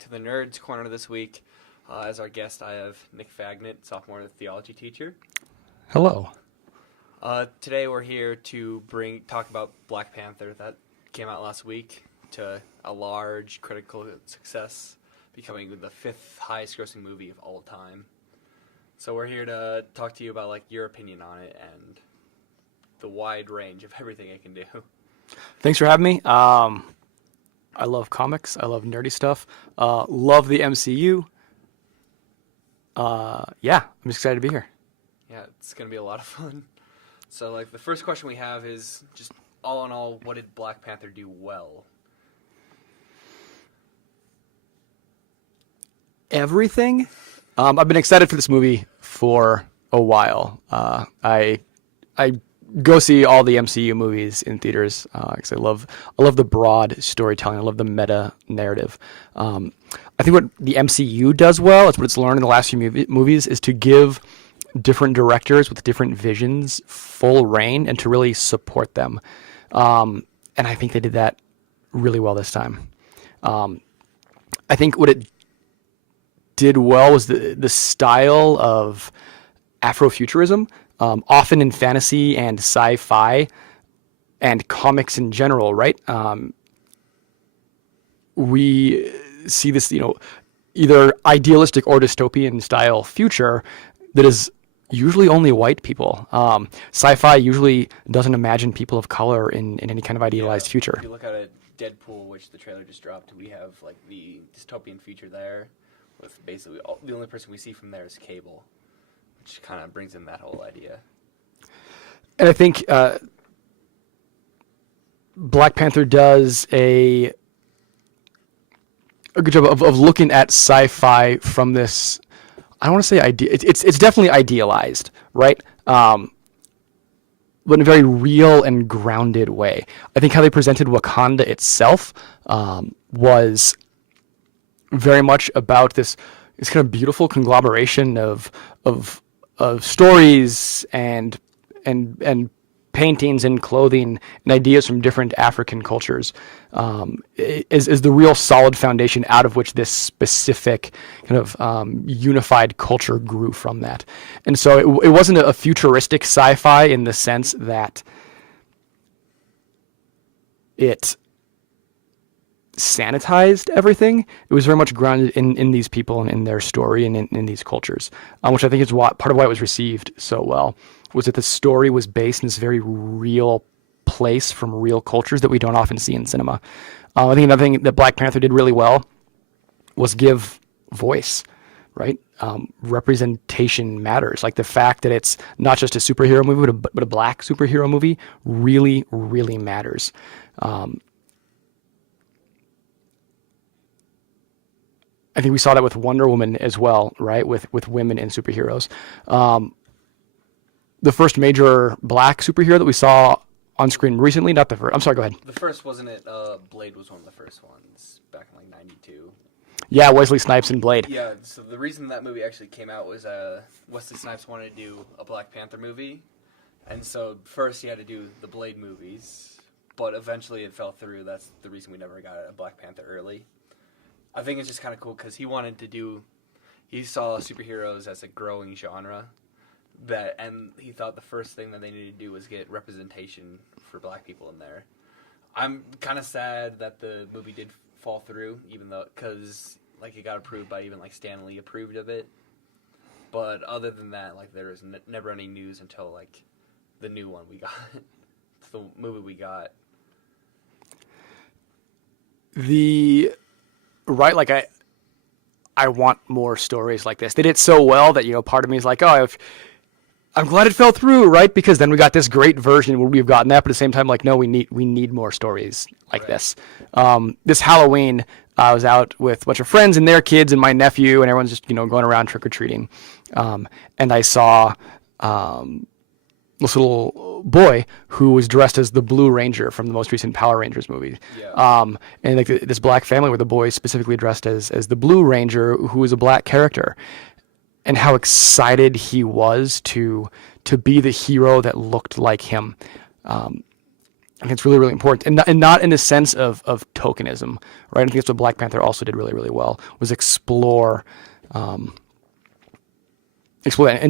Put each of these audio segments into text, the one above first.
back to the Nerds Corner this week. As our guest, I have Nick Fagnant, Sophomore Theology teacher. Hello. Today we're here to talk about Black Panther that came out last week to a large critical success, becoming the 5th highest grossing movie of all time. So we're here to talk to you about your opinion on it and the wide range of everything it can do. Thanks for having me. I love comics. I love nerdy stuff. Love the MCU. I'm just excited to be here. Yeah, it's going to be a lot of fun. So, the first question we have is just all in all, what did Black Panther do well? Everything. I've been excited for this movie for a while. I go see all the MCU movies in theaters because I love the broad storytelling. I love the meta narrative. I think what the MCU does well, it's what it's learned in the last few movies, is to give different directors with different visions full reign and to really support them. And I think they did that really well this time. I think what it did well was the style of Afrofuturism. Often in fantasy and sci-fi and comics in general, right? We see this, either idealistic or dystopian style future that is usually only white people. Sci-fi usually doesn't imagine people of color in any kind of idealized future. If you look at Deadpool, which the trailer just dropped, we have the dystopian future there with basically the only person we see from there is Cable, which kind of brings in that whole idea. And I think Black Panther does a good job of looking at sci-fi from this, I don't want to say it's definitely idealized, right? But in a very real and grounded way. I think how they presented Wakanda itself was very much about this kind of beautiful conglomeration of stories and paintings and clothing and ideas from different African cultures is the real solid foundation out of which this specific kind of unified culture grew from that. And so it wasn't a futuristic sci-fi in the sense that it sanitized everything. It was very much grounded in these people and in their story and in these cultures, which I think is part of why it was received so well, was that the story was based in this very real place from real cultures that we don't often see in cinema. I think another thing that Black Panther did really well was give voice, right? Representation matters. Like the fact that it's not just a superhero movie, but a black superhero movie really, really matters. I think we saw that with Wonder Woman as well, right? With women and superheroes. The first major black superhero that we saw on screen recently, not the first. I'm sorry, go ahead. The first, wasn't it? Blade was one of the first ones back in 92. Yeah, Wesley Snipes and Blade. Yeah, so the reason that movie actually came out was Wesley Snipes wanted to do a Black Panther movie. And so first he had to do the Blade movies, but eventually it fell through. That's the reason we never got a Black Panther early. I think it's just kind of cool because he saw superheroes as a growing genre, and he thought the first thing that they needed to do was get representation for black people in there. I'm kind of sad that the movie did fall through, even though, because it got approved by even Stan Lee approved of it. But other than that, there was never any news until the new one we got, the movie we got. Right, I want more stories like this. They did it so well that, part of me is I'm glad it fell through, right? Because then we got this great version where we've gotten that, but at the same time, no, we need more stories like this. This Halloween, I was out with a bunch of friends and their kids and my nephew, and everyone's just, going around trick-or-treating. And I saw this little boy who was dressed as the Blue Ranger from the most recent Power Rangers movie. Yeah. And this black family where the boy is specifically dressed as the Blue Ranger, who is a black character, and how excited he was to be the hero that looked like him. I think it's really, really important, and not in the sense of tokenism, right? I think that's what Black Panther also did really, really well, was explore and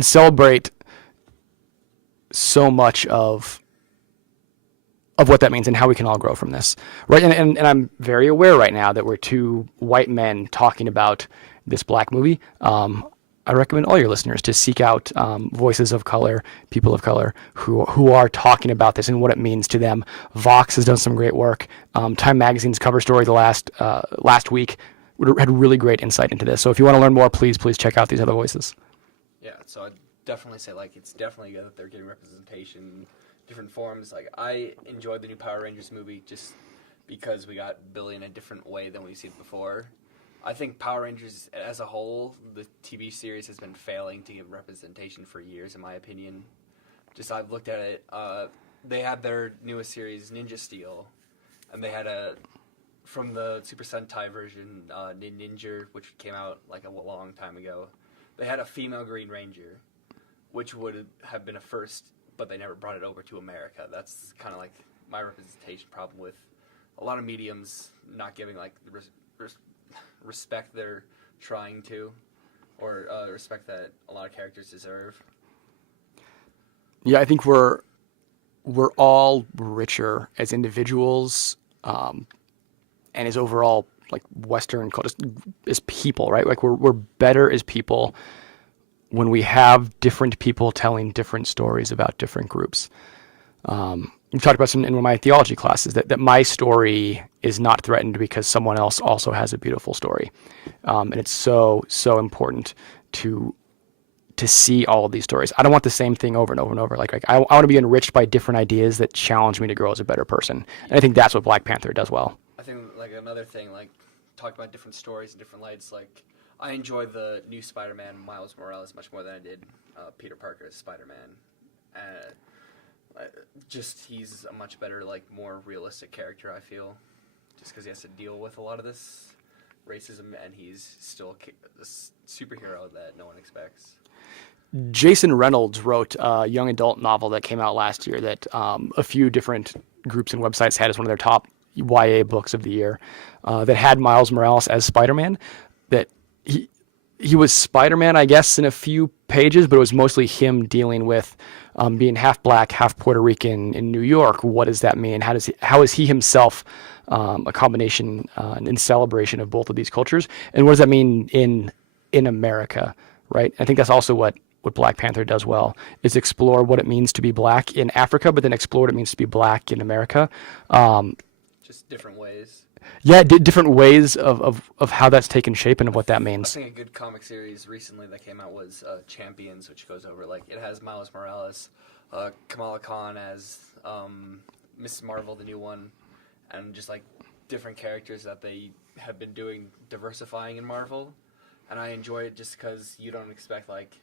celebrate so much of what that means and how we can all grow from this, right? And I'm very aware right now that we're two white men talking about this black movie. I recommend all your listeners to seek out voices of color, people of color who are talking about this and what it means to them. Vox has done some great work. Time Magazine's cover story the last week had really great insight into this. So if you want to learn more, please check out these other voices. Yeah, so I'd definitely say like it's definitely good that they're getting representation in different forms. Like I enjoyed the new Power Rangers movie just because we got Billy in a different way than we've seen before. I think Power Rangers as a whole, the TV series has been failing to give representation for years, in my opinion. Just I've looked at it. They had their newest series, Ninja Steel, and they had from the Super Sentai version, Ninja, which came out like a long time ago. They had a female Green Ranger, which would have been a first, but they never brought it over to America. That's kind of like my representation problem with a lot of mediums not giving like the respect they're trying to, or respect that a lot of characters deserve. Yeah, I think we're all richer as individuals, and as overall like Western culture, as people, right? Like we're better as people when we have different people telling different stories about different groups. We've talked about some in one of my theology classes that my story is not threatened because someone else also has a beautiful story. And it's so important to see all of these stories. I don't want the same thing over and over and over. Like I want to be enriched by different ideas that challenge me to grow as a better person. And I think that's what Black Panther does well. I think like another thing, like talk about different stories and different lights. Like I enjoy the new Spider-Man, Miles Morales, much more than I did Peter Parker as Spider-Man. Just he's a much better, like more realistic character, I feel, just because he has to deal with a lot of this racism, and he's still a superhero that no one expects. Jason Reynolds wrote a young adult novel that came out last year that a few different groups and websites had as one of their top YA books of the year, that had Miles Morales as Spider-Man. That he was Spider-Man, I guess, in a few pages, but it was mostly him dealing with being half black, half Puerto Rican in New York. What does that mean? How is he himself a combination and celebration of both of these cultures? And what does that mean in America, right? I think that's also what Black Panther does well, is explore what it means to be black in Africa, but then explore what it means to be black in America. Just different ways. Yeah, different ways of how that's taken shape and of what that means. I think a good comic series recently that came out was Champions, which goes over, like, it has Miles Morales, Kamala Khan as Miss Marvel, the new one, and just, like, different characters that they have been doing, diversifying in Marvel. And I enjoy it just because you don't expect, like,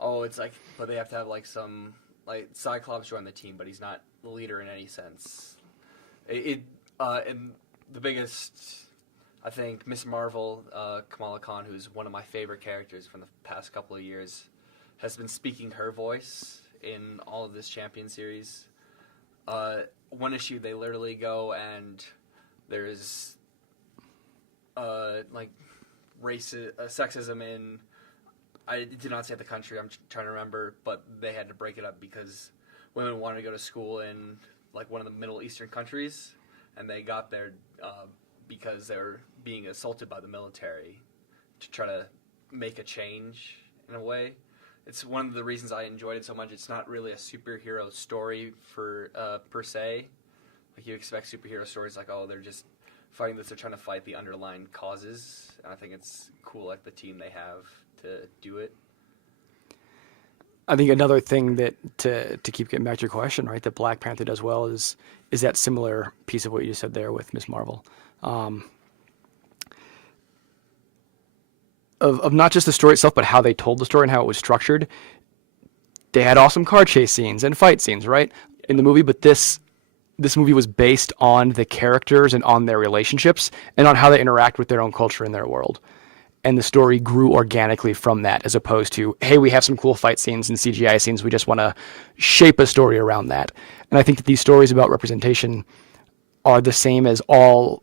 it's like, but they have to have, like, some, like, Cyclops join the team, but he's not the leader in any sense. And the biggest, I think, Miss Marvel, Kamala Khan, who's one of my favorite characters from the past couple of years, has been speaking her voice in all of this Champion series. One issue, they literally go and there's, like, sexism in, I did not say the country, I'm trying to remember, but they had to break it up because women wanted to go to school in, like, one of the Middle Eastern countries, and they got there because they were being assaulted by the military to try to make a change in a way. It's one of the reasons I enjoyed it so much. It's not really a superhero story per se. Like, you expect superhero stories like, they're just fighting this, they're trying to fight the underlying causes. And I think it's cool, like, the team they have to do it. I think another thing that to keep getting back to your question, right, that Black Panther does well is that similar piece of what you just said there with Miss Marvel, of not just the story itself, but how they told the story and how it was structured. They had awesome car chase scenes and fight scenes, right, in the movie, but this movie was based on the characters and on their relationships and on how they interact with their own culture and their world. and the story grew organically from that, as opposed to, hey, we have some cool fight scenes and CGI scenes, we just want to shape a story around that. And I think that these stories about representation are the same as all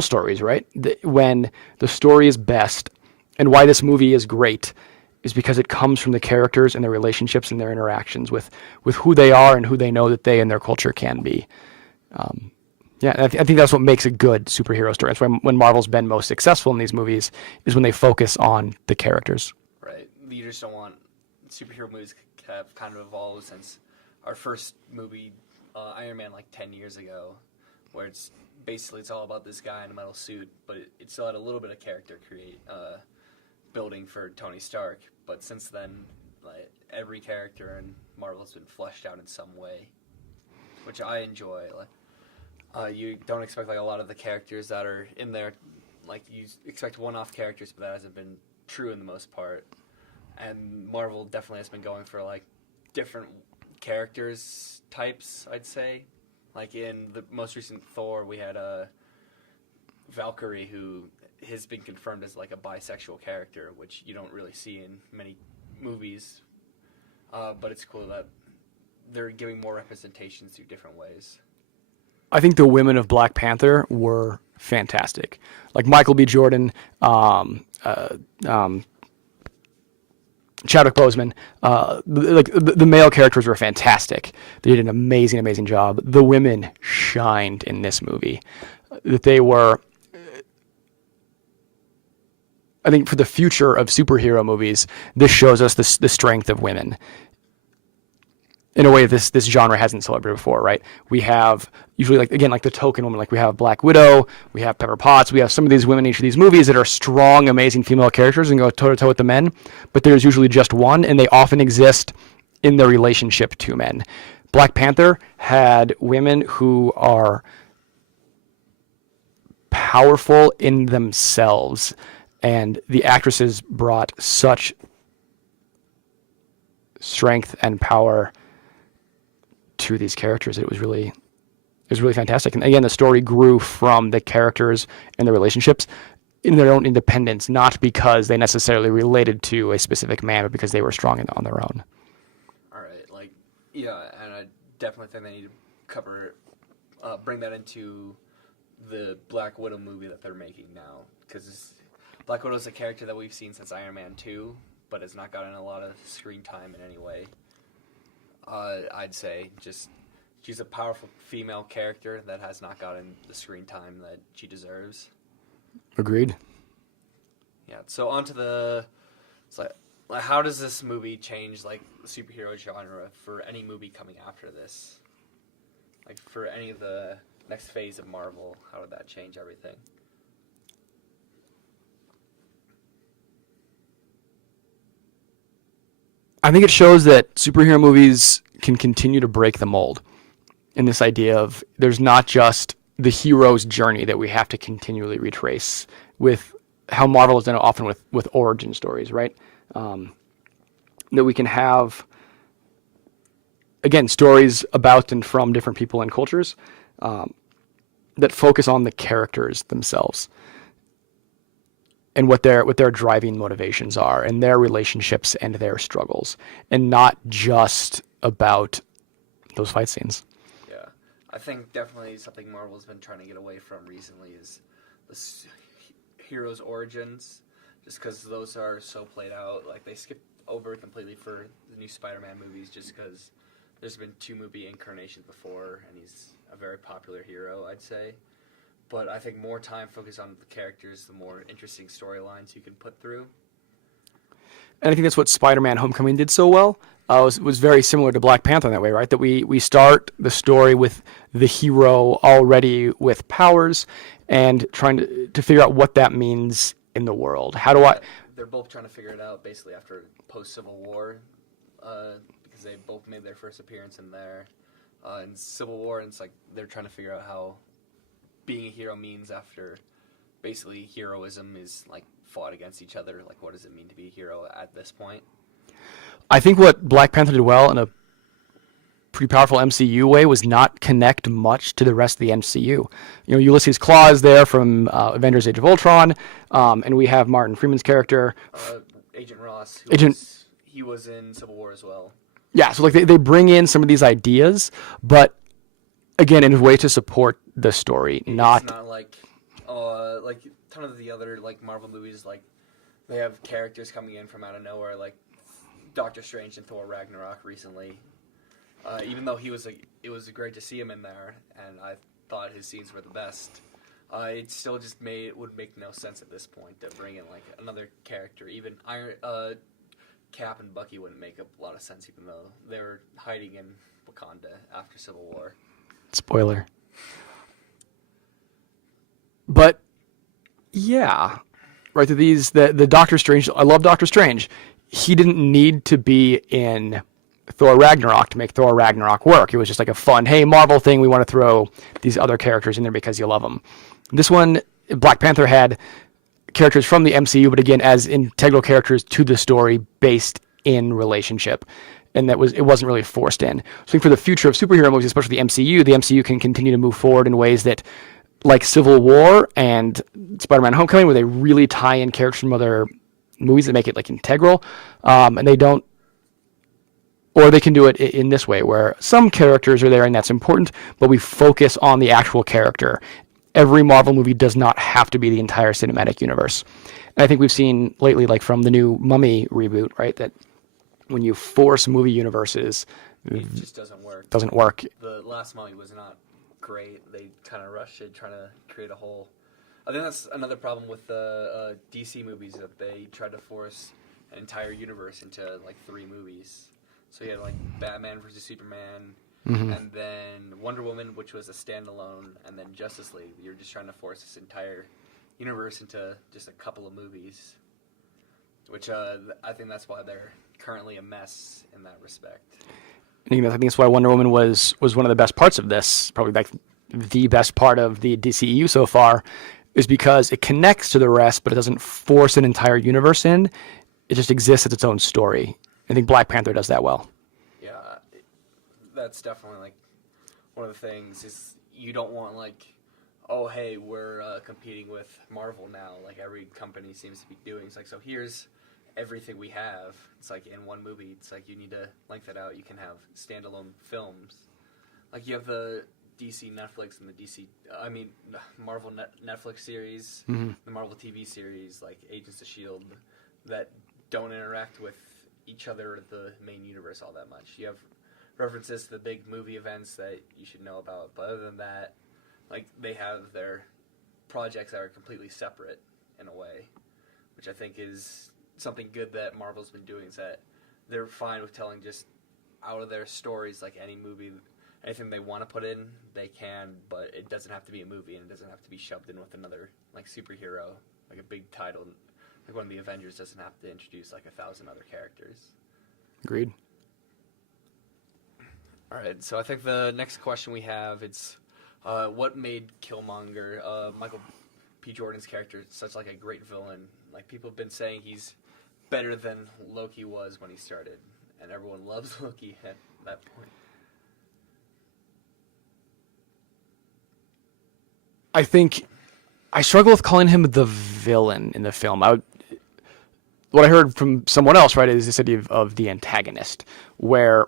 stories, right? When the story is best, and why this movie is great, is because it comes from the characters and their relationships and their interactions with who they are and who they know that they and their culture can be. I think that's what makes a good superhero story. That's when Marvel's been most successful in these movies, is when they focus on the characters. Right. You just don't want superhero movies have kind of evolved since our first movie, Iron Man, like 10 years ago, where it's all about this guy in a metal suit, but it still had a little bit of character building for Tony Stark. But since then, like, every character in Marvel has been fleshed out in some way, which I enjoy. You don't expect like a lot of the characters that are in there, like you expect one-off characters, but that hasn't been true in the most part. And Marvel definitely has been going for like different characters types, I'd say. Like in the most recent Thor, we had Valkyrie, who has been confirmed as like a bisexual character, which you don't really see in many movies. But it's cool that they're giving more representations through different ways. I think the women of Black Panther were fantastic. Like Michael B. Jordan, Chadwick Boseman, the male characters were fantastic. They did an amazing job. The women shined in this movie. That they were, I think, for the future of superhero movies, this shows us the strength of women in a way this genre hasn't celebrated before, right? We have usually like the token woman, like we have Black Widow, we have Pepper Potts, we have some of these women in each of these movies that are strong, amazing female characters and go toe-to-toe with the men, but there's usually just one, and they often exist in their relationship to men. Black Panther had women who are powerful in themselves, and the actresses brought such strength and power to these characters. It was really fantastic. And again, the story grew from the characters and the relationships in their own independence, not because they necessarily related to a specific man, but because they were strong on their own. All right, and I definitely think they need to bring that into the Black Widow movie that they're making now, because Black Widow is a character that we've seen since Iron Man 2, but has not gotten a lot of screen time in any way. I'd say she's a powerful female character that has not gotten the screen time that she deserves. Agreed. Yeah. So on to how does this movie change like the superhero genre for any movie coming after this? Like for any of the next phase of Marvel, how would that change everything? I think it shows that superhero movies can continue to break the mold in this idea of there's not just the hero's journey that we have to continually retrace with how Marvel has done it often with origin stories, right? That we can have, again, stories about and from different people and cultures that focus on the characters themselves and what their driving motivations are and their relationships and their struggles, and not just about those fight scenes. Yeah, I think definitely something Marvel's been trying to get away from recently is the heroes' origins, just because those are so played out. Like they skipped over completely for the new Spider-Man movies, just because there's been 2 movie incarnations before, and he's a very popular hero, I'd say. But I think more time focused on the characters, the more interesting storylines you can put through. And I think that's what Spider-Man Homecoming did so well. Was very similar to Black Panther in that way, right? That we start the story with the hero already with powers and trying to figure out what that means in the world. How do I... They're both trying to figure it out basically after post-Civil War, because they both made their first appearance in there. In Civil War, and it's like they're trying to figure out how being a hero means after basically heroism is like fought against each other. Like, what does it mean to be a hero at this point? I think what Black Panther did well in a pretty powerful MCU way was not connect much to the rest of the MCU. You know, Ulysses Klaue is there from Avengers: Age of Ultron, and we have Martin Freeman's character, Agent Ross. He was in Civil War as well. Yeah, so like they bring in some of these ideas, but again, in a way to support the story, It's not like a ton of the other like Marvel movies, like they have characters coming in from out of nowhere, like Doctor Strange and Thor Ragnarok recently. Even though it was great to see him in there, and I thought his scenes were the best. It still just would make no sense at this point to bring in like another character. Even Cap and Bucky wouldn't make a lot of sense, even though they were hiding in Wakanda after Civil War. Spoiler. But yeah, right. The Doctor Strange. I love Doctor Strange. He didn't need to be in Thor Ragnarok to make Thor Ragnarok work. It was just like a fun, hey, Marvel thing. We want to throw these other characters in there because you love them. This one, Black Panther had characters from the MCU, but again, as integral characters to the story based in relationship. And it wasn't really forced in. So I think for the future of superhero movies, especially the MCU can continue to move forward in ways that, like Civil War and Spider-Man Homecoming, where they really tie in characters from other movies that make it like integral. And they don't, or they can do it in this way, where some characters are there and that's important, but we focus on the actual character. Every Marvel movie does not have to be the entire cinematic universe. And I think we've seen lately, like from the new Mummy reboot, right, that when you force movie universes, it just doesn't work. Doesn't work. The last Mummy was not great. They kind of rushed it, trying to create a whole... I think that's another problem with the DC movies, that they tried to force an entire universe into like 3 movies. So you had like Batman versus Superman, and then Wonder Woman, which was a standalone, and then Justice League. You're just trying to force this entire universe into just a couple of movies, which I think that's why they're currently a mess in that respect. I think that's why Wonder Woman was one of the best parts of this, probably like the best part of the DCEU so far, is because it connects to the rest, but it doesn't force an entire universe in. It just exists as its own story. I think Black Panther does that well. Yeah, that's definitely like one of the things is you don't want like, oh hey, we're competing with Marvel now, like every company seems to be doing. It's like, so here's everything we have. It's like in one movie. It's like you need to length it out. You can have standalone films. Like you have the DC Netflix and the Marvel Netflix series, the Marvel TV series, like Agents of S.H.I.E.L.D., that don't interact with each other or the main universe all that much. You have references to the big movie events that you should know about, but other than that, like they have their projects that are completely separate in a way, which I think is something good that Marvel's been doing, is that they're fine with telling just out of their stories, like any movie, anything they want to put in, they can, but it doesn't have to be a movie, and it doesn't have to be shoved in with another like superhero, like a big title. Like one of the Avengers doesn't have to introduce like 1,000 other characters. Agreed. All right, so I think the next question we have, it's what made Killmonger, Michael P. Jordan's character, such like a great villain? Like people have been saying he's better than Loki was when he started, and everyone loves Loki at that point. I think I struggle with calling him the villain in the film. What I heard from someone else, right, is this idea of the antagonist, where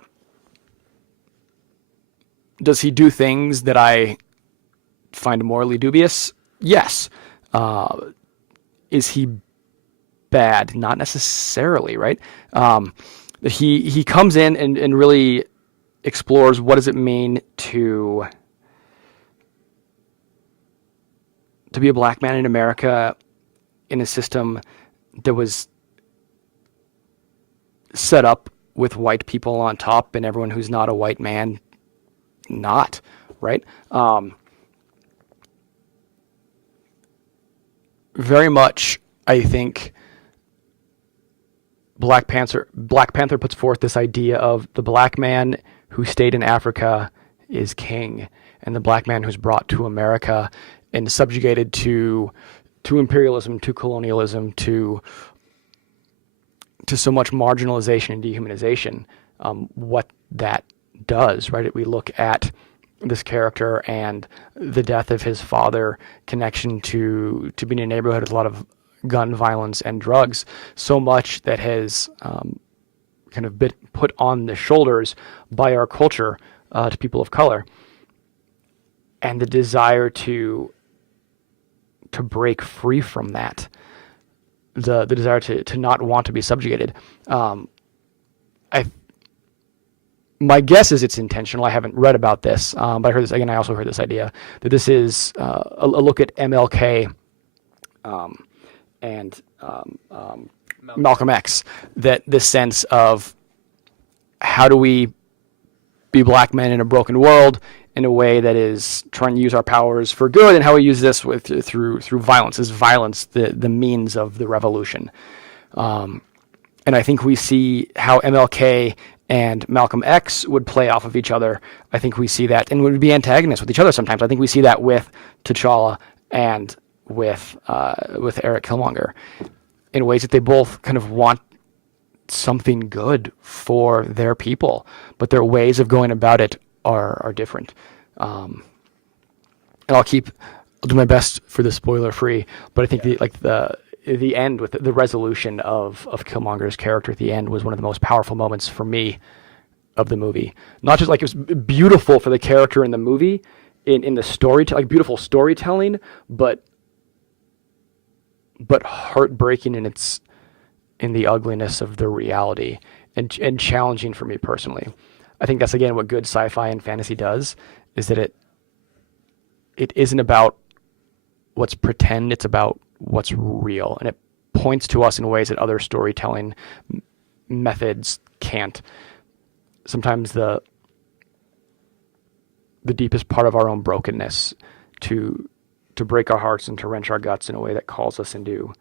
does he do things that I find morally dubious? Yes. Is he bad? Not necessarily, right? He comes in and really explores what does it mean to be a black man in America in a system that was set up with white people on top and everyone who's not a white man not, right? Very much, I think Black Panther puts forth this idea of the black man who stayed in Africa is king, and the black man who's brought to America and subjugated to imperialism, to colonialism, to so much marginalization and dehumanization, what that does, right? We look at this character and the death of his father, connection to being in a neighborhood with a lot of gun violence and drugs, so much that has kind of been put on the shoulders by our culture to people of color, and the desire to break free from that, the desire to not want to be subjugated. My guess is it's intentional. I haven't read about this, but I heard this again. I also heard this idea that this is a look at MLK and Malcolm X. That this sense of how do we be black men in a broken world in a way that is trying to use our powers for good, and how we use this through violence. Is violence the means of the revolution? And I think we see how MLK and Malcolm X would play off of each other. I think we see that, and would be antagonists with each other sometimes. I think we see that with T'Challa and with Eric Killmonger, in ways that they both kind of want something good for their people, but their ways of going about it are different. And I'll do my best for the spoiler free, but I think the end with the resolution of Killmonger's character at the end was one of the most powerful moments for me of the movie. Not just like it was beautiful for the character in the movie, in the story, like beautiful storytelling, but heartbreaking in the ugliness of the reality, and challenging for me personally. I think that's again what good sci-fi and fantasy does, is that it isn't about what's pretend, it's about what's real, and it points to us in ways that other storytelling methods can't. Sometimes the deepest part of our own brokenness to break our hearts and to wrench our guts in a way that calls us into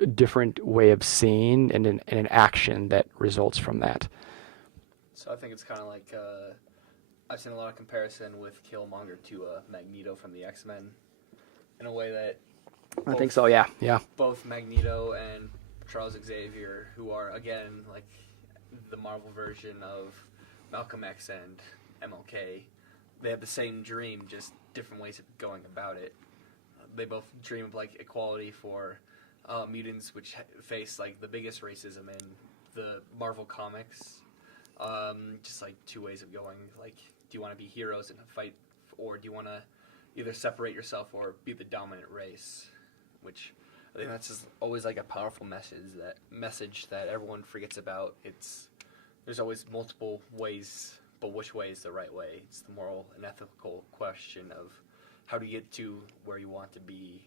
a different way of seeing and an action that results from that. So I think it's kind of like I've seen a lot of comparison with Killmonger to Magneto from the X-Men, in a way that I think so. Yeah. Both Magneto and Charles Xavier, who are again like the Marvel version of Malcolm X and MLK, they have the same dream, just different ways of going about it. They both dream of like equality for mutants, which face like the biggest racism in the Marvel comics. Just like two ways of going. Like, do you want to be heroes in a fight, or do you want to either separate yourself or be the dominant race? Which I think that's just always like a powerful message that everyone forgets about. There's always multiple ways, but which way is the right way? It's the moral and ethical question of how do you get to where you want to be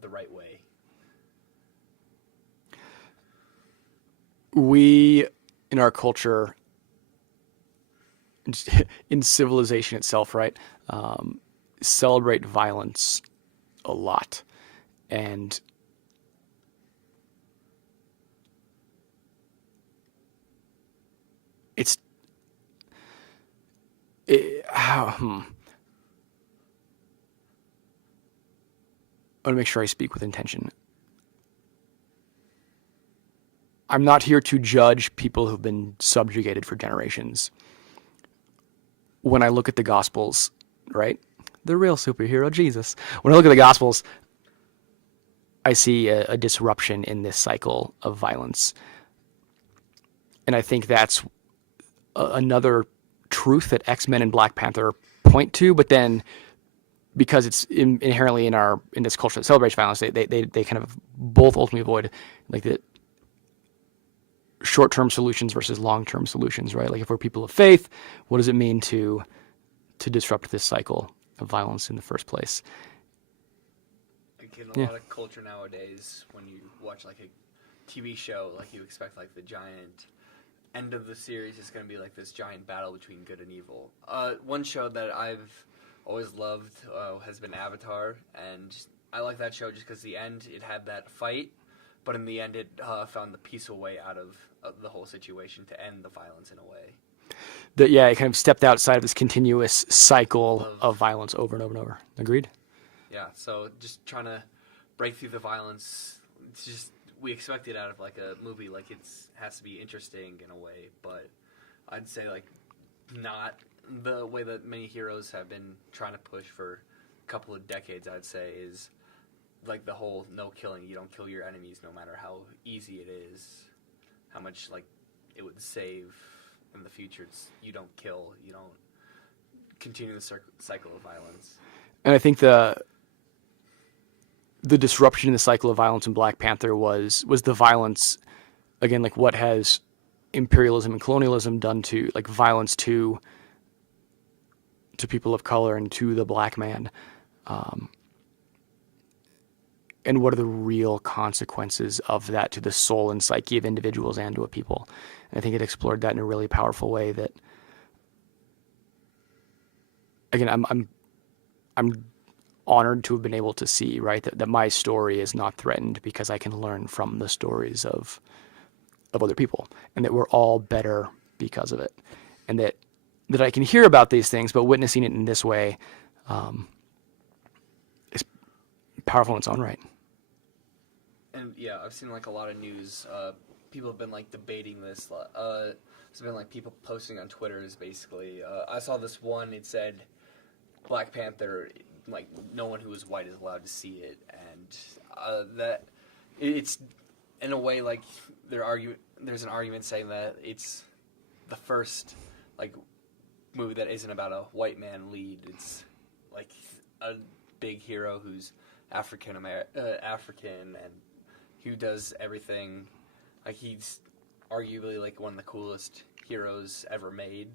the right way. We, in our culture, in civilization itself, right, celebrate violence a lot. And I want to make sure I speak with intention. I'm not here to judge people who've been subjugated for generations. When I look at the Gospels, right, the real superhero, Jesus. When I look at the Gospels, I see a disruption in this cycle of violence. And I think that's another truth that X-Men and Black Panther point to, but then because it's inherently in this culture that celebrates violence, they kind of both ultimately avoid like the short-term solutions versus long-term solutions, right? Like if we're people of faith, what does it mean to disrupt this cycle of violence in the first place? Like in a lot of culture nowadays, when you watch like a TV show, like you expect like the giant end of the series is going to be like this giant battle between good and evil. One show that I've always loved has been Avatar, and I like that show just because the end, it had that fight, but in the end it found the peaceful way out of the whole situation to end the violence in a way. It kind of stepped outside of this continuous cycle of violence over and over and over. Agreed? Yeah, so just trying to break through the violence. It's just we expect it out of like a movie, like it's has to be interesting in a way, but I'd say like not the way that many heroes have been trying to push for a couple of decades. I'd say is like the whole no killing. You don't kill your enemies, no matter how easy it is, how much like it would save in the future. You don't kill. You don't continue the cycle of violence. And I think the disruption in the cycle of violence in Black Panther was the violence, again, like what has imperialism and colonialism done to like violence to people of color and to the black man, and what are the real consequences of that to the soul and psyche of individuals and to a people. And I think it explored that in a really powerful way that, again, I'm honored to have been able to see, right, that my story is not threatened because I can learn from the stories of other people, and that we're all better because of it, and that I can hear about these things, but witnessing it in this way is powerful in its own right. And yeah, I've seen like a lot of news. People have been like debating this. There's been like people posting on Twitter is basically. I saw this one. It said Black Panther, like no one who is white is allowed to see it, and that it's in a way like there's an argument saying that it's the first like movie that isn't about a white man lead. It's like a big hero who's African and who does everything. Like he's arguably like one of the coolest heroes ever made,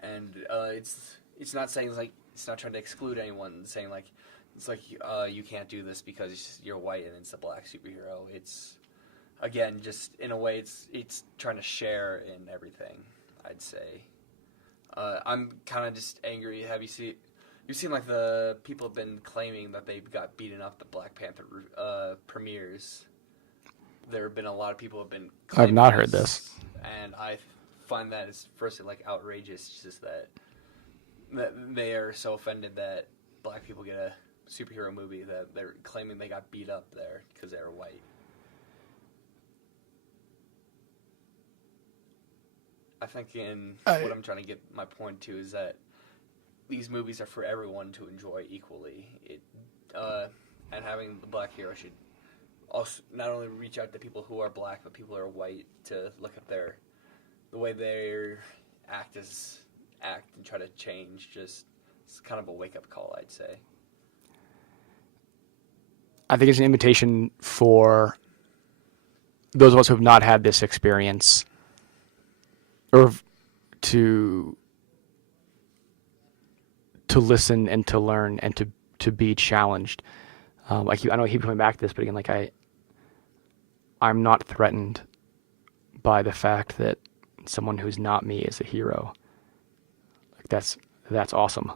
and it's not saying like it's not trying to exclude anyone. Saying like it's like you can't do this because you're white and it's a black superhero. It's again just in a way it's trying to share in everything. I'd say. I'm kind of just angry. You've seen like the people have been claiming that they got beaten up at Black Panther premieres. There have been a lot of people who have been. I've not heard this, and I find that is firstly like outrageous. Just that they are so offended that black people get a superhero movie that they're claiming they got beat up there because they were white. I think what I'm trying to get my point to is that these movies are for everyone to enjoy equally. And having the black hero should also not only reach out to people who are black, but people who are white to look at the way they act and try to change. Just it's kind of a wake up call, I'd say. I think it's an invitation for those of us who have not had this experience, or to listen and to learn and to be challenged. I know I keep coming back to this, but again, like I'm not threatened by the fact that someone who's not me is a hero. Like that's awesome.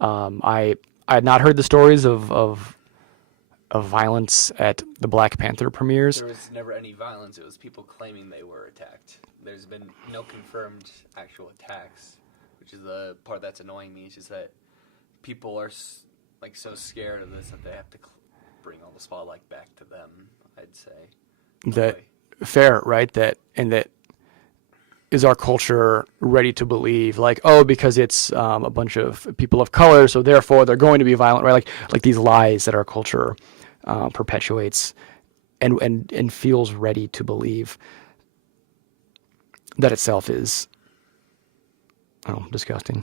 I had not heard the stories of violence at the Black Panther premieres. There was never any violence. It was people claiming they were attacked. There's been no confirmed actual attacks, which is the part that's annoying me. It's just that people are like so scared of this that they have to bring all the spotlight back to them, I'd say. That fair, right? That is our culture ready to believe, like, oh, because it's a bunch of people of color, so therefore they're going to be violent, right? Like these lies that our culture perpetuates and feels ready to believe. That itself is, disgusting.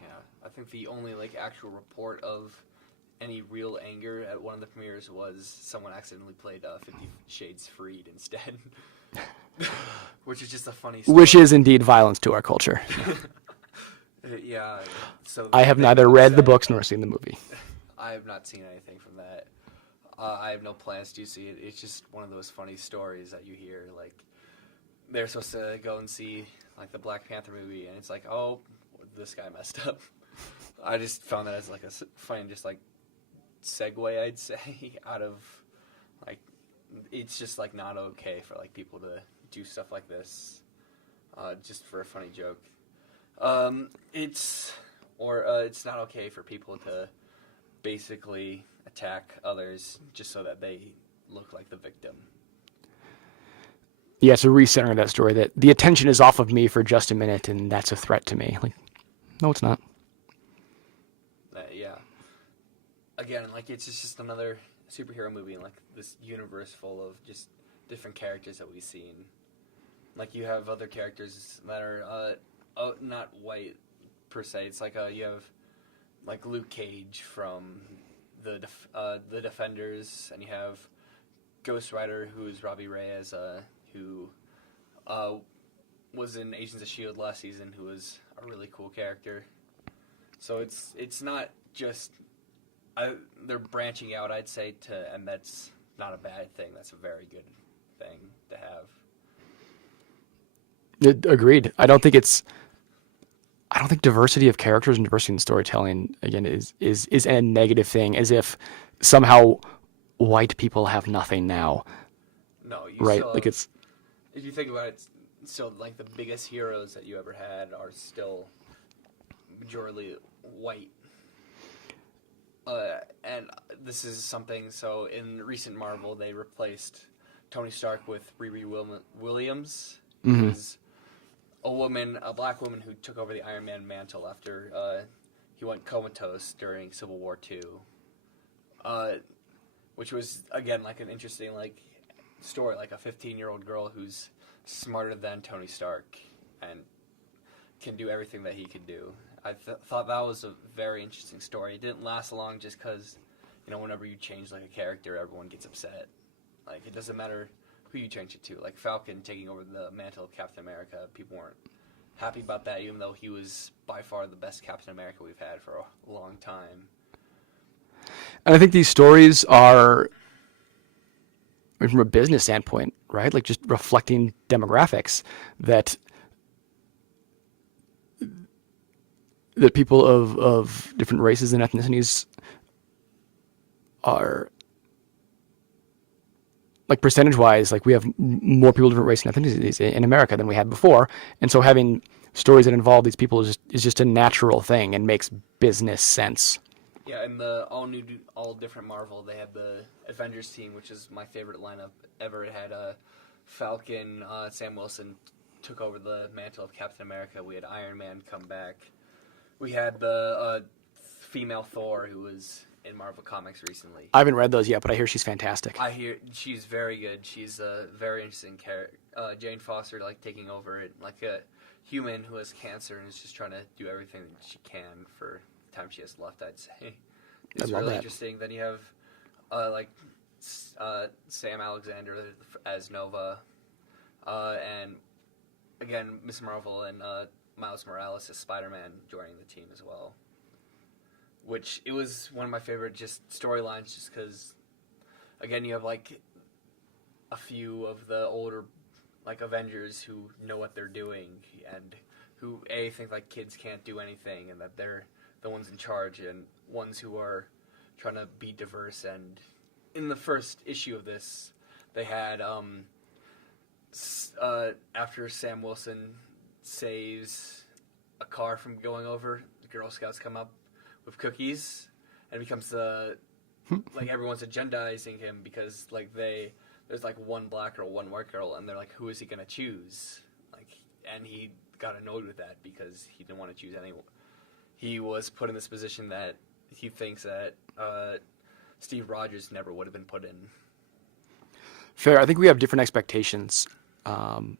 Yeah, I think the only like actual report of any real anger at one of the premieres was someone accidentally played 50 Shades Freed instead, which is just a funny story. Which is indeed violence to our culture. Yeah. So I have neither read the books nor seen the movie. I have not seen anything from that. I have no plans to see it. It's just one of those funny stories that you hear, like. They're supposed to go and see like the Black Panther movie, and it's like, oh, this guy messed up. I just found that as like a funny, just like segue, I'd say, out of like it's just like not okay for like people to do stuff like this, just for a funny joke. It's not okay for people to basically attack others just so that they look like the victim. Yeah, it's a recentering of that story that the attention is off of me for just a minute, and that's a threat to me. Like, no, it's not. Yeah. Again, like, it's just another superhero movie, and like this universe full of just different characters that we've seen. Like, you have other characters that are not white per se. It's like you have like Luke Cage from the Defenders, and you have Ghost Rider, who's Robbie Reyes, who was in Agents of S.H.I.E.L.D. last season, who was a really cool character. So it's not just they're branching out, I'd say, and that's not a bad thing. That's a very good thing to have. Agreed. I don't think diversity of characters and diversity in storytelling, again, is a negative thing, as if somehow white people have nothing now. No, right? Like, it's, if you think about it, still like the biggest heroes that you ever had are still majority white. And this is something, so in recent Marvel, they replaced Tony Stark with Riri Williams, who's a black woman who took over the Iron Man mantle after he went comatose during Civil War II. Which was, again, like an interesting like story, like a 15-year-old girl who's smarter than Tony Stark and can do everything that he could do. I thought that was a very interesting story. It didn't last long just because, whenever you change like a character, everyone gets upset. Like, it doesn't matter who you change it to. Like Falcon taking over the mantle of Captain America, people weren't happy about that, even though he was by far the best Captain America we've had for a long time. And I think these stories are, from a business standpoint, right? Like, just reflecting demographics that people of different races and ethnicities are, like, percentage-wise, like, we have more people of different races and ethnicities in America than we had before. And so having stories that involve these people is just a natural thing and makes business sense. Yeah, in the all different Marvel, they had the Avengers team, which is my favorite lineup ever. It had Falcon, Sam Wilson took over the mantle of Captain America. We had Iron Man come back. We had the female Thor, who was in Marvel Comics recently. I haven't read those yet, but I hear she's fantastic. I hear she's very good. She's a very interesting character. Jane Foster, like, taking over it, like a human who has cancer and is just trying to do everything she can for the time she has left, I'd say. It's really interesting. Then you have Sam Alexander as Nova, and again, Miss Marvel and Miles Morales as Spider-Man joining the team as well. Which, it was one of my favorite just storylines, just because, again, you have like a few of the older like Avengers who know what they're doing and who think like kids can't do anything and that they're the ones in charge, and ones who are trying to be diverse. And in the first issue of this, they had after Sam Wilson saves a car from going over, the Girl Scouts come up with cookies, and it becomes like everyone's agendizing him because like there's like one black girl, one white girl, and they're like, who is he gonna choose? Like, and he got annoyed with that because he didn't want to choose anyone. He was put in this position that he thinks that Steve Rogers never would have been put in. Fair. I think we have different expectations and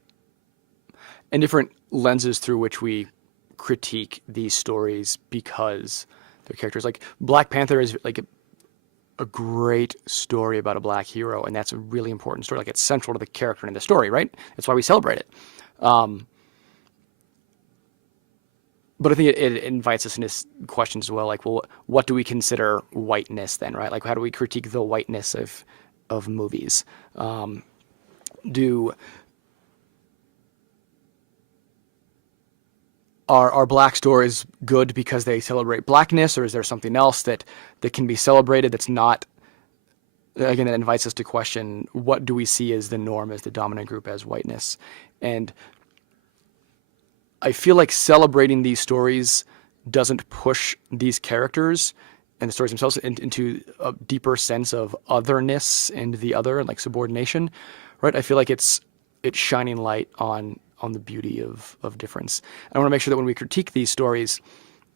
different lenses through which we critique these stories because they're characters. Like, Black Panther is like a great story about a black hero, and that's a really important story. Like, it's central to the character in the story, right? That's why we celebrate it. But I think it invites us into questions as well, like, well, what do we consider whiteness then, right? Like, how do we critique the whiteness of movies? Are black stories good because they celebrate blackness, or is there something else that can be celebrated that's not, again, that invites us to question what do we see as the norm, as the dominant group, as whiteness? And I feel like celebrating these stories doesn't push these characters and the stories themselves into a deeper sense of otherness and the other and like subordination, right? I feel like it's shining light on the beauty of difference. And I want to make sure that when we critique these stories,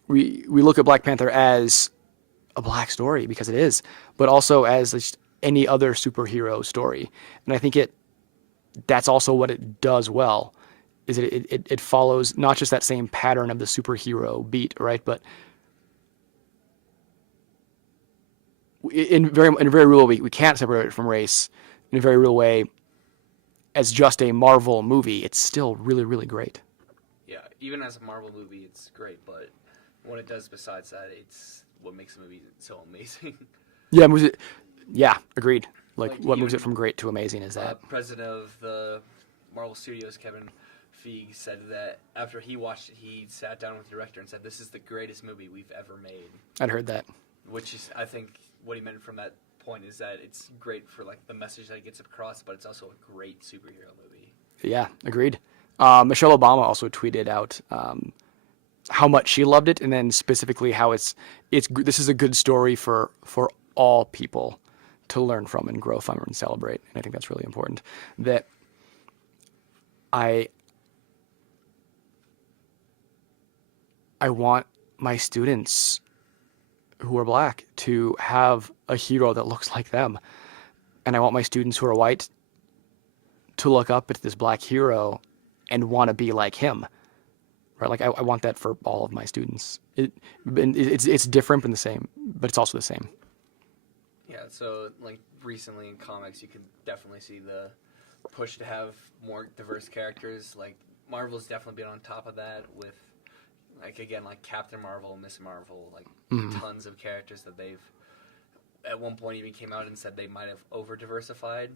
we look at Black Panther as a black story, because it is, but also as just any other superhero story. And I think that's also what it does well, is it follows not just that same pattern of the superhero beat, right? But in a very real way, we can't separate it from race. In a very real way, as just a Marvel movie, it's still really, really great. Yeah, even as a Marvel movie, it's great, but what it does besides that, it's what makes the movie so amazing. Yeah, agreed. Like what moves it from great to amazing is that. President of the Marvel Studios, Kevin Feige, said that after he watched it, he sat down with the director and said, "This is the greatest movie we've ever made." I'd heard that. Which is, I think, what he meant from that point is that it's great for like the message that it gets across, but it's also a great superhero movie. Yeah, agreed. Michelle Obama also tweeted out how much she loved it, and then specifically how this is a good story for all people to learn from and grow from and celebrate. And I think that's really important. That I want my students who are black to have a hero that looks like them. And I want my students who are white to look up at this black hero and want to be like him. Right? Like I want that for all of my students. It's different but the same, but it's also the same. Yeah, so like recently in comics, you can definitely see the push to have more diverse characters. Like Marvel's definitely been on top of that with, like, again, like Captain Marvel, Miss Marvel, like tons of characters that they've at one point even came out and said they might have over diversified,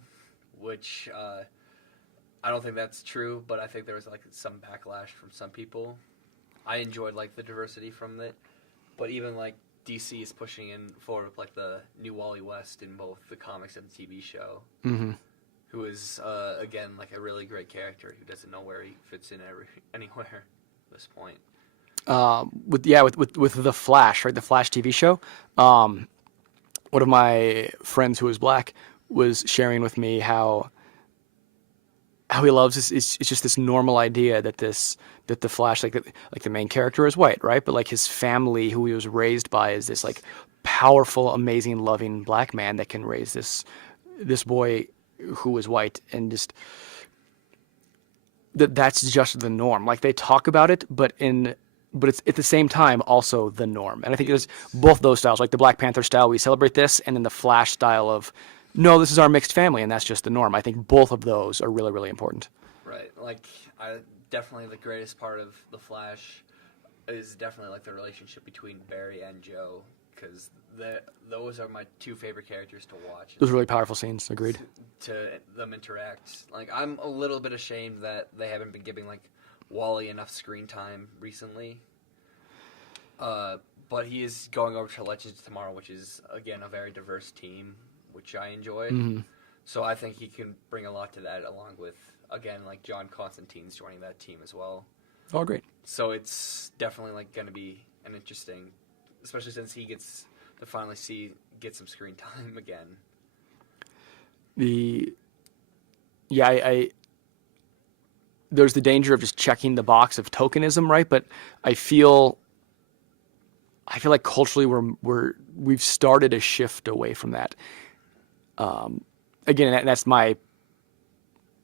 which I don't think that's true, but I think there was like some backlash from some people. I enjoyed like the diversity from it, but even like DC is pushing in forward with like the new Wally West in both the comics and the TV show, who is again like a really great character who doesn't know where he fits in anywhere at this point. With the Flash, right? The Flash TV show. One of my friends who is black was sharing with me how he loves this. It's just this normal idea that the Flash, like the main character is white, right? But like his family, who he was raised by, is this like powerful, amazing, loving black man that can raise this boy who is white, and just that's just the norm. Like they talk about it, but it's at the same time also the norm. And I think there's both those styles, like the Black Panther style, we celebrate this, and then the Flash style of, no, this is our mixed family, and that's just the norm. I think both of those are really, really important. Right. Like, definitely the greatest part of The Flash is definitely like the relationship between Barry and Joe, because those are my two favorite characters to watch. Those are really powerful scenes, agreed. To them interact. Like, I'm a little bit ashamed that they haven't been giving, like, Wally enough screen time recently. But he is going over to Legends tomorrow, which is, again, a very diverse team, which I enjoy. So I think he can bring a lot to that, along with, again, like John Constantine's joining that team as well. Oh, great. So it's definitely like going to be an interesting, especially since he gets to finally get some screen time again. There's the danger of just checking the box of tokenism, right? But I feel like culturally we've started a shift away from that. Again, that's my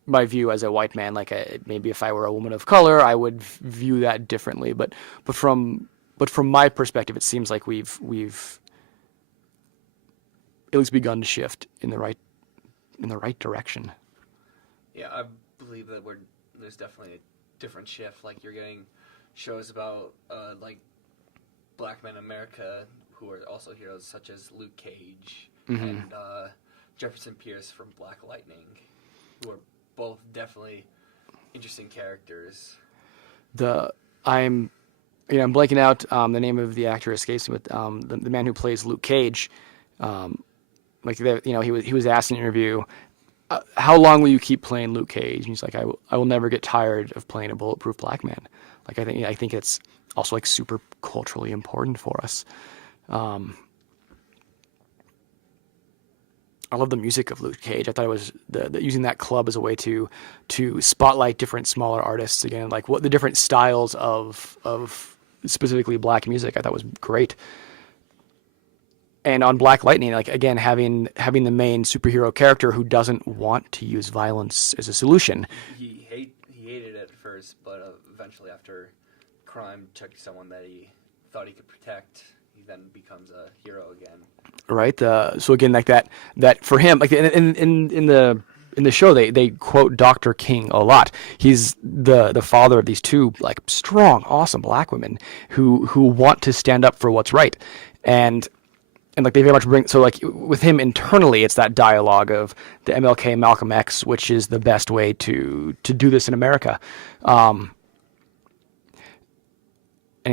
view as a white man. Like maybe if I were a woman of color, I would view that differently. But from my perspective, it seems like we've at least begun to shift in the right direction. Yeah, I believe that there's definitely a different shift. Like you're getting shows about like black men in America who are also heroes, such as Luke Cage and Jefferson Pierce from Black Lightning, who are both definitely interesting characters. I'm blanking out. The name of the actor escapes me, but the man who plays Luke Cage, he was asked in an interview, how long will you keep playing Luke Cage? And he's like, I will never get tired of playing a bulletproof black man. Like I think it's also like super culturally important for us. I love the music of Luke Cage. I thought it was using that club as a way to spotlight different smaller artists again, like what the different styles of specifically black music. I thought was great. And on Black Lightning, like again, having the main superhero character who doesn't want to use violence as a solution. He hated it at first, but eventually, after crime took someone that he thought he could protect, he then becomes a hero again. Right. So again, like that for him, like in the show, they quote Dr. King a lot. He's the father of these two like strong, awesome black women who want to stand up for what's right, and like they very much bring, so like with him internally, it's that dialogue of the MLK Malcolm X, which is the best way to do this in America. And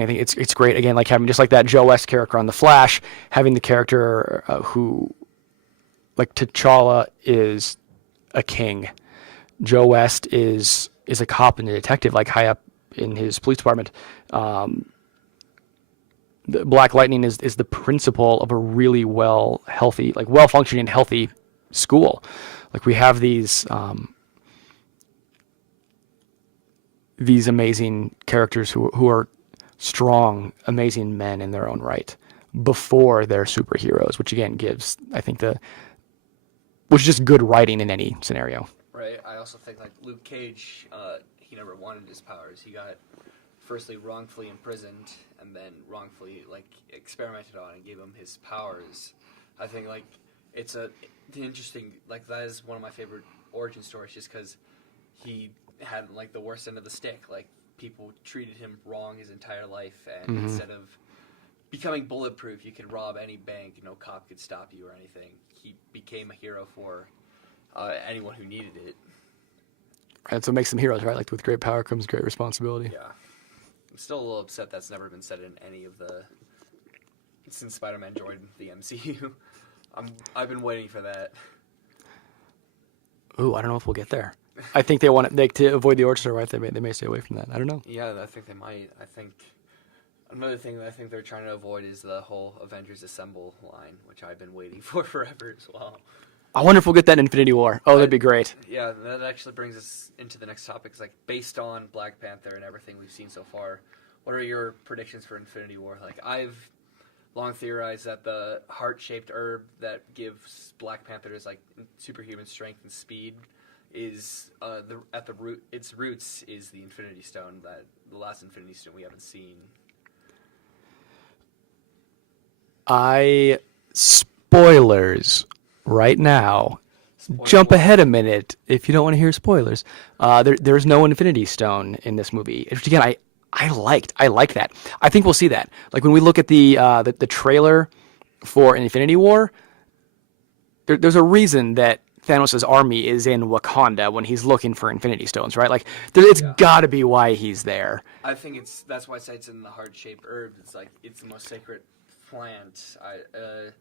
I think it's great, again, like having just like that Joe West character on The Flash, having the character who, like T'Challa is a king. Joe West is a cop and a detective, like high up in his police department. The Black Lightning is the principal of a really well-functioning, healthy school. Like we have these amazing characters who are strong, amazing men in their own right before they're superheroes, which again gives, I think, which is just good writing in any scenario. Right. I also think like Luke Cage, he never wanted his powers. He got firstly wrongfully imprisoned and then wrongfully like experimented on and gave him his powers. I think like it's the interesting, like that is one of my favorite origin stories, just because he had like the worst end of the stick. Like people treated him wrong his entire life, and instead of becoming bulletproof, you could rob any bank, no cop could stop you or anything. He became a hero for anyone who needed it. That's what makes them heroes, right? Like with great power comes great responsibility. Yeah. I'm still a little upset that's never been said in any of since Spider-Man joined the MCU. I've been waiting for that. Ooh, I don't know if we'll get there. I think they want to avoid the origin story, right? They may stay away from that. I don't know. Yeah, I think they might. I think another thing that I think they're trying to avoid is the whole Avengers Assemble line, which I've been waiting for forever as well. I wonder if we'll get that in Infinity War. Oh, that'd be great. Yeah, that actually brings us into the next topic. It's like, based on Black Panther and everything we've seen so far, what are your predictions for Infinity War? Like, I've long theorized that the heart-shaped herb that gives Black Panthers like superhuman strength and speed is at the root. Its roots is the Infinity Stone, the last Infinity Stone we haven't seen. Spoilers. Right now, jump ahead a minute if you don't want to hear spoilers. There's no Infinity Stone in this movie, which again I like that. I think we'll see that. Like when we look at the trailer for Infinity War, there's a reason that Thanos' army is in Wakanda when he's looking for Infinity Stones, right? Like it's got to be why he's there. I think that's why it's in the heart-shaped herb. It's like it's the most sacred plant.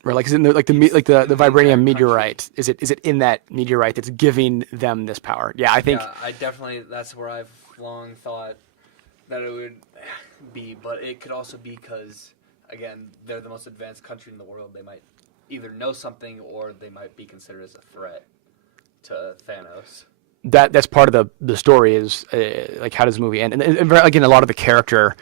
Right, like is it the vibranium meteorite? Is it in that meteorite that's giving them this power? Yeah, I think. Yeah, I definitely. That's where I've long thought that it would be, but it could also be because again they're the most advanced country in the world. They might either know something or they might be considered as a threat to Thanos. That's part of the story is like how does the movie end? And again, a lot of the character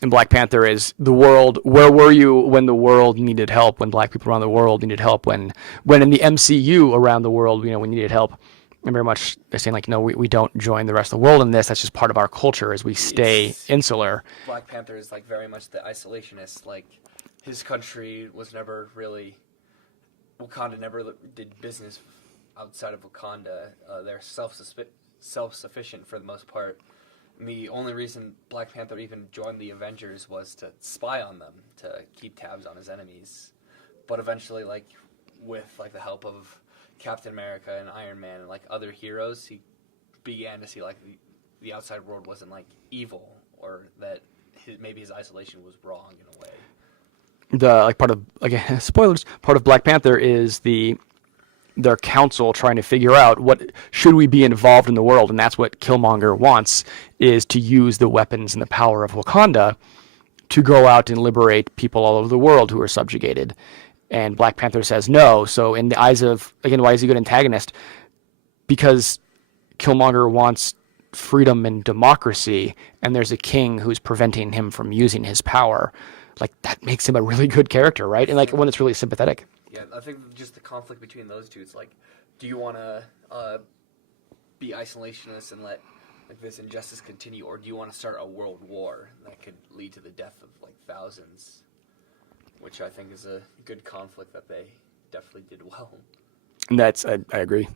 in Black Panther is the world. Where were you when the world needed help? When black people around the world needed help? When in the MCU around the world, we needed help. And very much they're saying like, no, we don't join the rest of the world in this. That's just part of our culture as we stay insular. Black Panther is like very much the isolationist. Like his country was never really. Wakanda never did business outside of Wakanda. They're self-sufficient for the most part. And the only reason Black Panther even joined the Avengers was to spy on them, to keep tabs on his enemies. But eventually, like with like the help of Captain America and Iron Man and like other heroes, he began to see like the outside world wasn't like evil, or that maybe his isolation was wrong in a way. Spoilers. Part of Black Panther is their council trying to figure out what should we be involved in the world, and that's what Killmonger wants, is to use the weapons and the power of Wakanda to go out and liberate people all over the world who are subjugated. and Black Panther says no. So in the eyes of, again, why is he a good antagonist? Because Killmonger wants freedom and democracy, and there's a king who's preventing him from using his power. Like, that makes him a really good character, right? And like one that's really sympathetic. Yeah, I think just the conflict between those two, it's like, do you want to be isolationist and let like this injustice continue, or do you want to start a world war that could lead to the death of like thousands? Which I think is a good conflict that they definitely did well. And that's, I agree.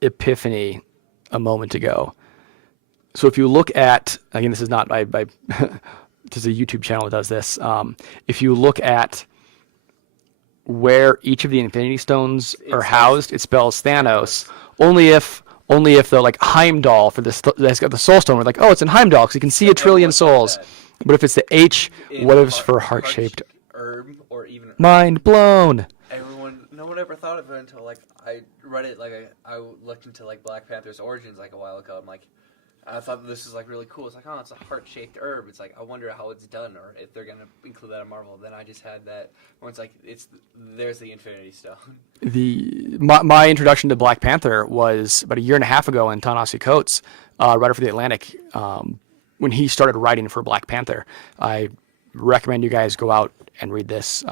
Epiphany a moment ago. So if you look at, again, this is not by there's a YouTube channel that does this. If you look at where each of the Infinity Stones are housed, it spells Thanos. Only if the like Heimdall for this that's got the Soul Stone, we're like, oh, it's in Heimdall because you can see a trillion souls. But if it's the H, what if it's for heart-shaped herb or even mind blown? No one ever thought of it until like I read it. Like I looked into like Black Panther's origins like a while ago. I'm like, I thought this was like really cool. It's like, oh, it's a heart-shaped herb. It's like, I wonder how it's done, or if they're gonna include that in Marvel. Then I just had that where it's like, there's the Infinity Stone. My introduction to Black Panther was about a year and a half ago in Ta-Nehisi Coates, writer for The Atlantic, when he started writing for Black Panther. I recommend you guys go out and read this.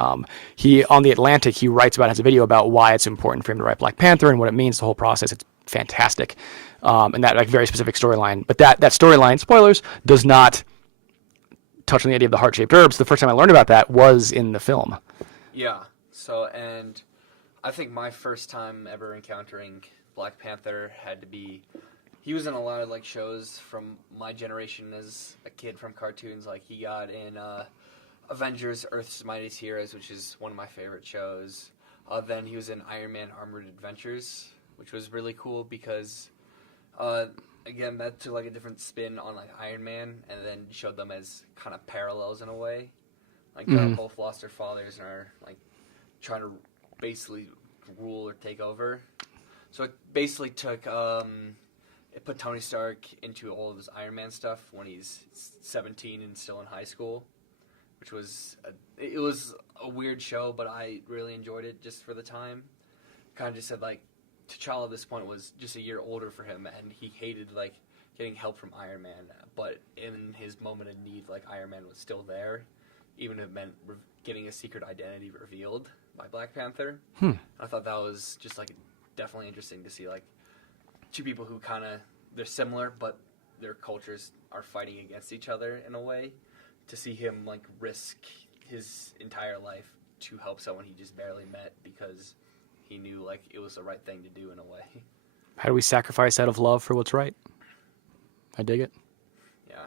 He on The Atlantic, he writes about, has a video about why it's important for him to write Black Panther and what it means, the whole process. It's fantastic. And that like very specific storyline. But that storyline, spoilers, does not touch on the idea of the heart-shaped herbs. The first time I learned about that was in the film. Yeah. So, and I think my first time ever encountering Black Panther had to be, he was in a lot of like shows from my generation as a kid from cartoons. Like he got in Avengers Earth's Mightiest Heroes, which is one of my favorite shows. Then he was in Iron Man Armored Adventures, which was really cool because again, that took like a different spin on like Iron Man, and then showed them as kind of parallels in a way. Like they're both lost their fathers and are like trying to basically rule or take over. So it basically took it put Tony Stark into all of his Iron Man stuff when he's 17 and still in high school, which was it was a weird show, but I really enjoyed it just for the time. Kind of just said like, T'Challa at this point was just a year older for him, and he hated like getting help from Iron Man. But in his moment of need, like Iron Man was still there, even if it meant getting a secret identity revealed by Black Panther. I thought that was just like definitely interesting to see like two people who kind of they're similar, but their cultures are fighting against each other in a way. To see him like risk his entire life to help someone he just barely met because he knew like it was the right thing to do in a way. How do we sacrifice out of love for what's right? I dig it. Yeah.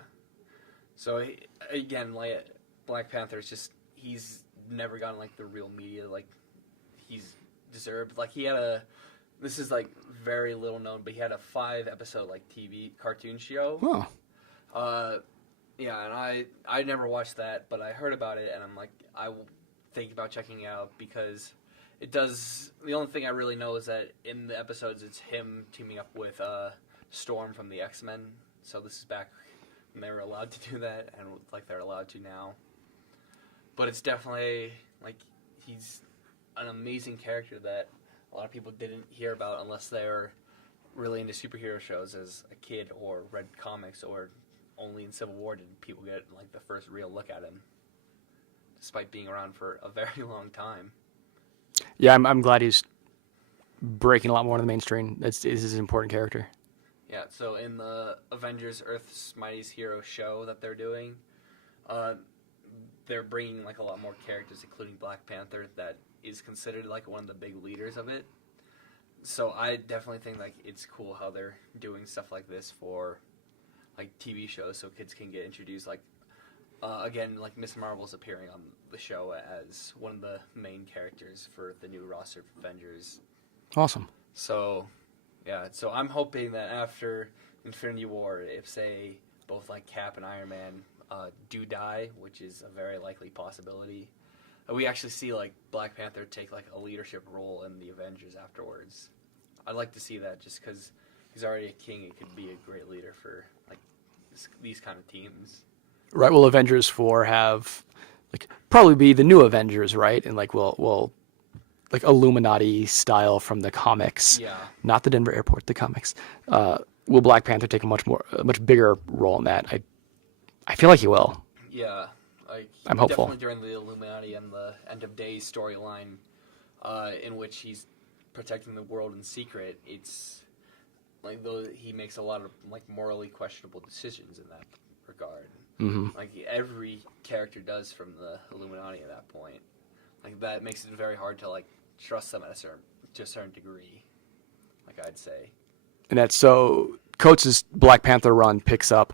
So again, like Black Panther is just he's never gotten like the real media like he's deserved. Like he had this is like very little known, but he had a 5-episode like TV cartoon show. Oh. Yeah, and I never watched that, but I heard about it, and I'm like, I will think about checking it out because it does. The only thing I really know is that in the episodes, it's him teaming up with Storm from the X-Men. So this is back when they were allowed to do that, and like they're allowed to now. But it's definitely like he's an amazing character that a lot of people didn't hear about unless they were really into superhero shows as a kid or read comics or. Only in Civil War did people get like the first real look at him, despite being around for a very long time. Yeah, I'm glad he's breaking a lot more in the mainstream. This is an important character. Yeah, so in the Avengers Earth's Mightiest Hero show that they're doing, they're bringing like a lot more characters, including Black Panther, that is considered like one of the big leaders of it. So I definitely think like it's cool how they're doing stuff like this for like TV shows, so kids can get introduced. Like again, like Miss Marvel's appearing on the show as one of the main characters for the new roster of Avengers. Awesome. So yeah, so I'm hoping that after Infinity War, if say both like Cap and Iron Man do die, which is a very likely possibility, we actually see like Black Panther take like a leadership role in the Avengers afterwards. I'd like to see that just because he's already a king. It could be a great leader for like these kind of teams. Right. Will Avengers 4 have like probably be the new Avengers, right? And like we'll like Illuminati style from the comics, not the Denver airport, the comics. Will Black Panther take a much bigger role in that? I feel like he will. Yeah, like I'm hopeful. Definitely during the Illuminati and the End of Days storyline, in which he's protecting the world in secret. It's like though he makes a lot of like morally questionable decisions in that regard. Mm-hmm. Like every character does from the Illuminati at that point. Like that makes it very hard to like trust them to a certain degree. Like I'd say. And that's so Coates' Black Panther run picks up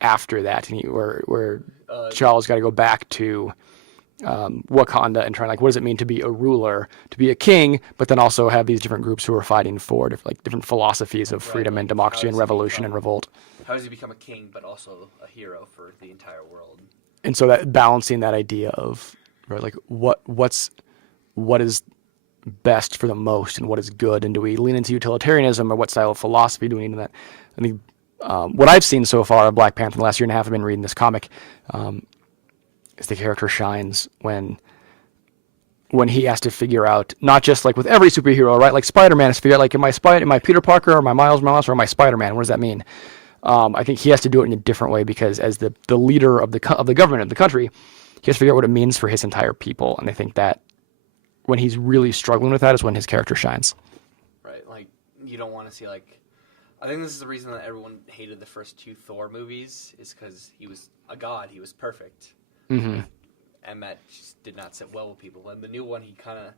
after that, and where Charles got to go back to Wakanda and try like what does it mean to be a ruler, to be a king, but then also have these different groups who are fighting for different philosophies of freedom and democracy and revolution and revolt. How does he become a king, but also a hero for the entire world? And so that balancing that idea of right, like what is best for the most and what is good, and do we lean into utilitarianism or what style of philosophy do we need in that? I think what I've seen so far of Black Panther in the last year and a half, I've been reading this comic, is the character shines when he has to figure out, not just like with every superhero, right? Like Spider-Man has to figure out, like, am I Peter Parker or am I Miles Morales or am I Spider-Man? What does that mean? I think he has to do it in a different way because as the leader of the government of the country, he has to figure out what it means for his entire people. And I think that when he's really struggling with that is when his character shines. Right. Like, you don't want to see, like, I think this is the reason that everyone hated the first two Thor movies is because he was a god. He was perfect. Mm-hmm. And that just did not sit well with people. And the new one, he kind of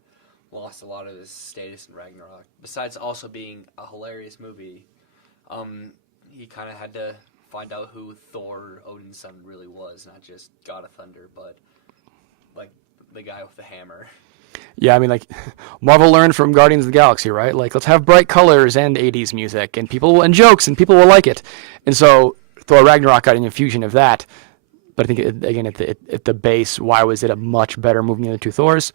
lost a lot of his status in Ragnarok. Besides also being a hilarious movie, he kind of had to find out who Thor, Odin's son, really was. Not just God of Thunder, but, like, the guy with the hammer. Yeah, I mean, like, Marvel learned from Guardians of the Galaxy, right? Like, let's have bright colors and 80s music, and jokes, and people will like it. And so Thor Ragnarok got an infusion of that. But I think, again, at the base, why was it a much better movie than the two Thors?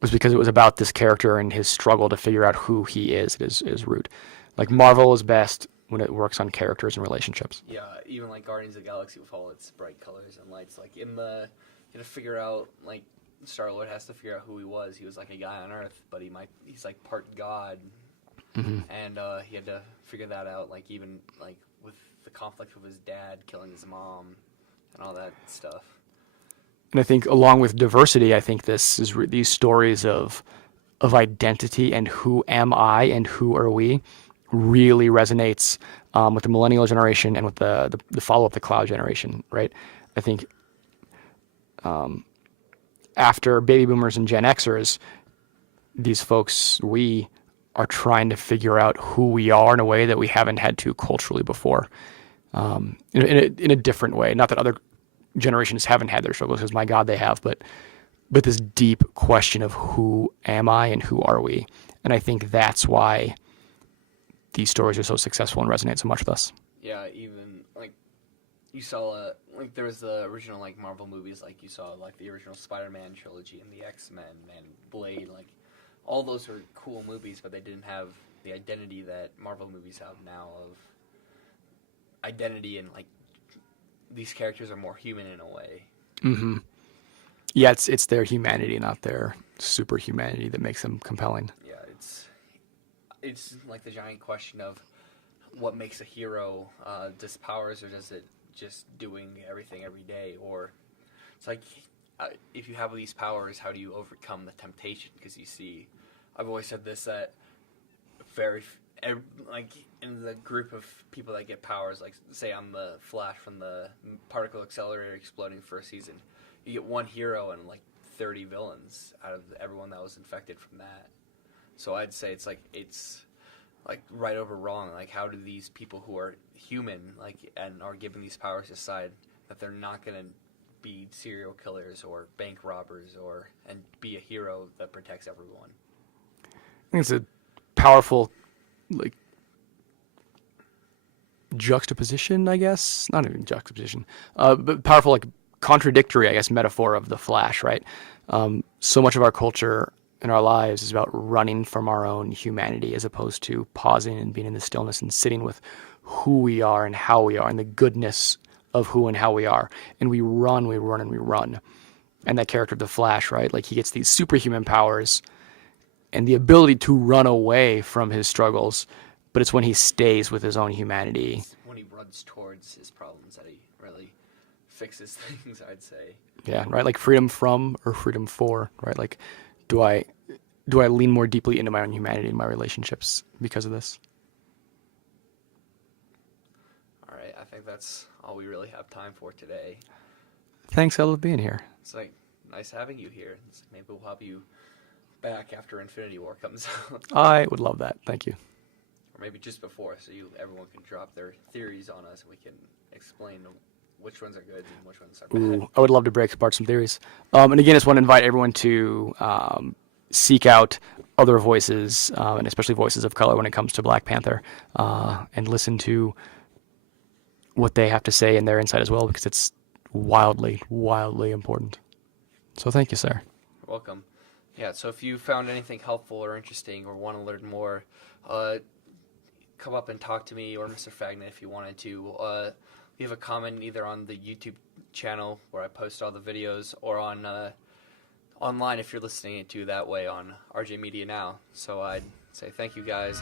Was because it was about this character and his struggle to figure out who he is at his root. Like, Marvel is best when it works on characters and relationships. Yeah, even like Guardians of the Galaxy with all its bright colors and lights. Like, you had to figure out, like, Star-Lord has to figure out who he was. He was like a guy on Earth, but he's like part god. Mm-hmm. And he had to figure that out, like, even like with the conflict with his dad killing his mom and all that stuff. And I think along with diversity, I think this is these stories of identity and who am I and who are we really resonates with the millennial generation and with the follow-up, the cloud generation, right? I think after baby boomers and Gen Xers, these folks, we are trying to figure out who we are in a way that we haven't had to culturally before, in a different way. Not that other generations haven't had their struggles, because my God, they have, but this deep question of who am I and who are we? And I think that's why these stories are so successful and resonate so much with us. Yeah, even like you saw like there was the original like Marvel movies, like you saw like the original Spider-Man trilogy and the X-Men and Blade, like all those are cool movies, but they didn't have the identity that Marvel movies have now of identity, and like these characters are more human in a way. Mm-hmm. Yeah, it's their humanity, not their superhumanity, that makes them compelling. Yeah, it's like the giant question of what makes a hero, does powers, or does it just doing everything every day? Or it's like, if you have these powers, how do you overcome the temptation? Because you see, I've always said this, that like in the group of people that get powers, like say on the Flash from the particle accelerator exploding for a season, you get one hero and like 30 villains out of everyone that was infected from that. So I'd say it's like right over wrong. Like, how do these people who are human, like, and are given these powers decide that they're not going to be serial killers or bank robbers and be a hero that protects everyone? I think it's a powerful, like, juxtaposition, I guess. Not even juxtaposition, but powerful, like, contradictory, I guess, metaphor of the Flash, right? So much of our culture in our lives is about running from our own humanity, as opposed to pausing and being in the stillness and sitting with who we are and how we are and the goodness of who and how we are. And we run. and that character, the Flash, right? Like he gets these superhuman powers and the ability to run away from his struggles, but it's when he stays with his own humanity. It's when he runs towards his problems that he really fixes things, I'd say. Yeah, right. Like freedom from or freedom for, right? Like, do I lean more deeply into my own humanity and my relationships because of this? All right, I think that's all we really have time for today. Thanks, I love being here. It's like nice having you here. Maybe we'll have you back after Infinity War comes out. I would love that. Thank you. Or maybe just before, so everyone can drop their theories on us and we can explain which ones are good and which ones are bad. Ooh, I would love to break apart some theories. And again, I just want to invite everyone to seek out other voices, and especially voices of color when it comes to Black Panther, and listen to what they have to say and their insight as well, because it's wildly, wildly important. So thank you, sir. You're welcome. Yeah, so if you found anything helpful or interesting or want to learn more, come up and talk to me or Mr. Fagnant if you wanted to. Leave a comment either on the YouTube channel where I post all the videos or on online if you're listening to that way on RJ Media Now. So I'd say thank you guys.